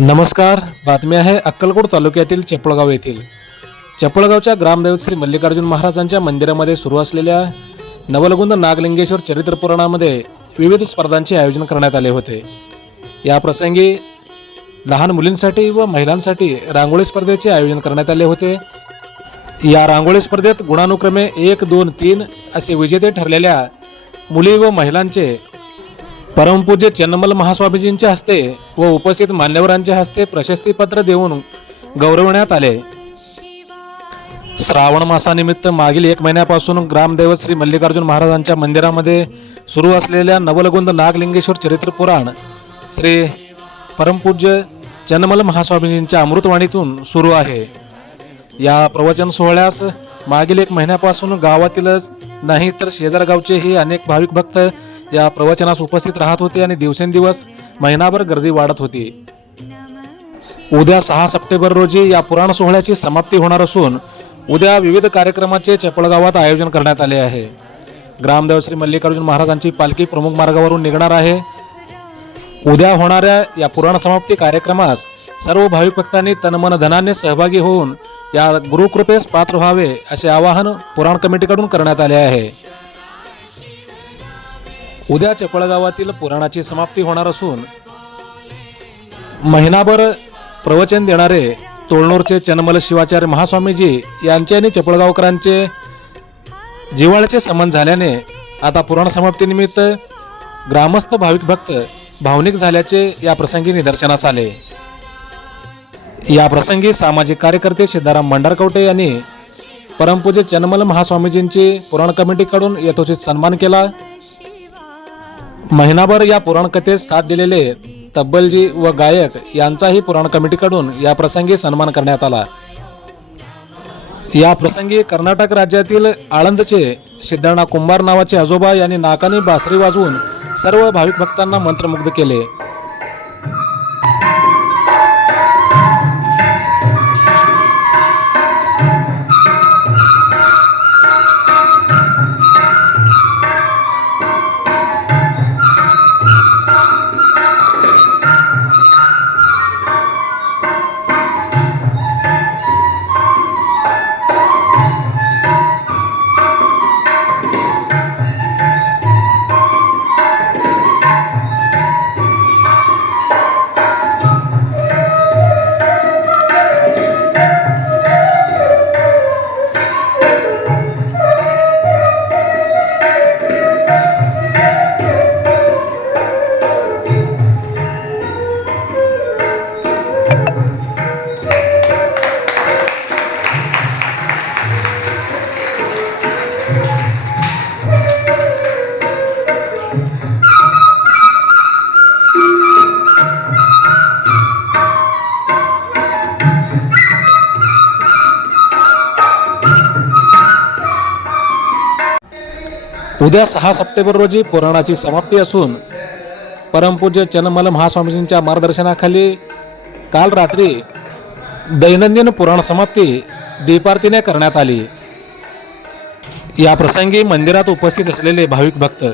नमस्कार बातमी आहे अक्कलकोट तालुक्यातील चपळगाव येथील. चपळगावच्या ग्रामदैवत श्री मल्लिकार्जुन महाराजांच्या मंदिरामध्ये सुरू असलेल्या नवलगुंद नागलिंगेश्वर चरित्र पुराणामध्ये विविध स्पर्धांचे आयोजन करण्यात आले होते. या प्रसंगी लहान मुलींसाठी व महिलांसाठी रांगोळी स्पर्धेचे आयोजन करण्यात आले होते. या रांगोळी स्पर्धेत गुणानुक्रमे एक दोन तीन असे विजेते ठरलेल्या मुली व महिलांचे परमपूज्य चन्नमल महास्वामीजींच्या हस्ते व उपस्थित मान्यवरांच्या हस्ते प्रशस्तीपत्र देऊन गौरवण्यात आले. श्रावण मासानिमित्त मागील एक महिन्यापासून ग्रामदैवत श्री मल्लिकार्जुन महाराजांच्या मंदिरामध्ये सुरू असलेल्या नवलगुंद नागलिंगेश्वर चरित्र पुराण श्री परमपूज्य चन्नमल महास्वामीजींच्या अमृतवाणीतून सुरू आहे. या प्रवचन सोहळ्यास मागील एक महिन्यापासून गावातीलच नाही तर शेजारगावचेही अनेक भाविक भक्त या प्रवचनास उपस्थित राहत होते आणि दिवसेंदिवस महिनाभर गर्दी वाढत होती. उद्या सहा सप्टेंबर रोजी या पुराण सोहळ्याची समाप्ती होणार असून उद्या विविध कार्यक्रमाचे चपळगावात आयोजन करण्यात आले आहे. ग्रामदेव श्री मल्लिकार्जुन महाराजांची पालखी प्रमुख मार्गावरून निघणार आहे. उद्या होणाऱ्या या पुराण समाप्ती कार्यक्रमास सर्व भाविक भक्तांनी तनमन धनाने सहभागी होऊन या गुरुकृपेस पात्र व्हावे असे आवाहन पुराण कमिटीकडून करण्यात आले आहे. उद्या चपळगावातील पुराणाची समाप्ती होणार असून महिनाभर प्रवचन देणारे तोळणूरचे चन्मल शिवाचार्य महास्वामीजी यांचे आणि चपळगावकरांचे जिव्हाळ्याचे संबंध झाल्याने आता पुराण समाप्तीनिमित्त ग्रामस्थ भाविक भक्त भावनिक झाल्याचे या प्रसंगी निदर्शनास आले. या प्रसंगी सामाजिक कार्यकर्ते सिद्धाराम मंडारकवटे यांनी परमपूज्य चन्मल महास्वामीजींची पुराण कमिटीकडून यथोचित सन्मान केला. महिनाभर या पुराणकथेस साथ दिलेले तब्बलजी व गायक यांचाही पुराण कमिटीकडून या प्रसंगी सन्मान करण्यात आला. या प्रसंगी कर्नाटक राज्यातील आळंदचे सिद्धणा कुंभार नावाचे आजोबा यांनी नाकानी बासरी वाजवून सर्व भाविक भक्तांना मंत्रमुग्ध केले. उद्या सहा सप्टेंबर रोजी पुराणाची समाप्ती असून परमपूज्य चन्मल महास्वामीजींच्या मार्गदर्शनाखाली काल रात्री दैनंदिन पुराण समाप्ती दीपारतीने करण्यात आली. या प्रसंगी मंदिरात उपस्थित असलेले भाविक भक्त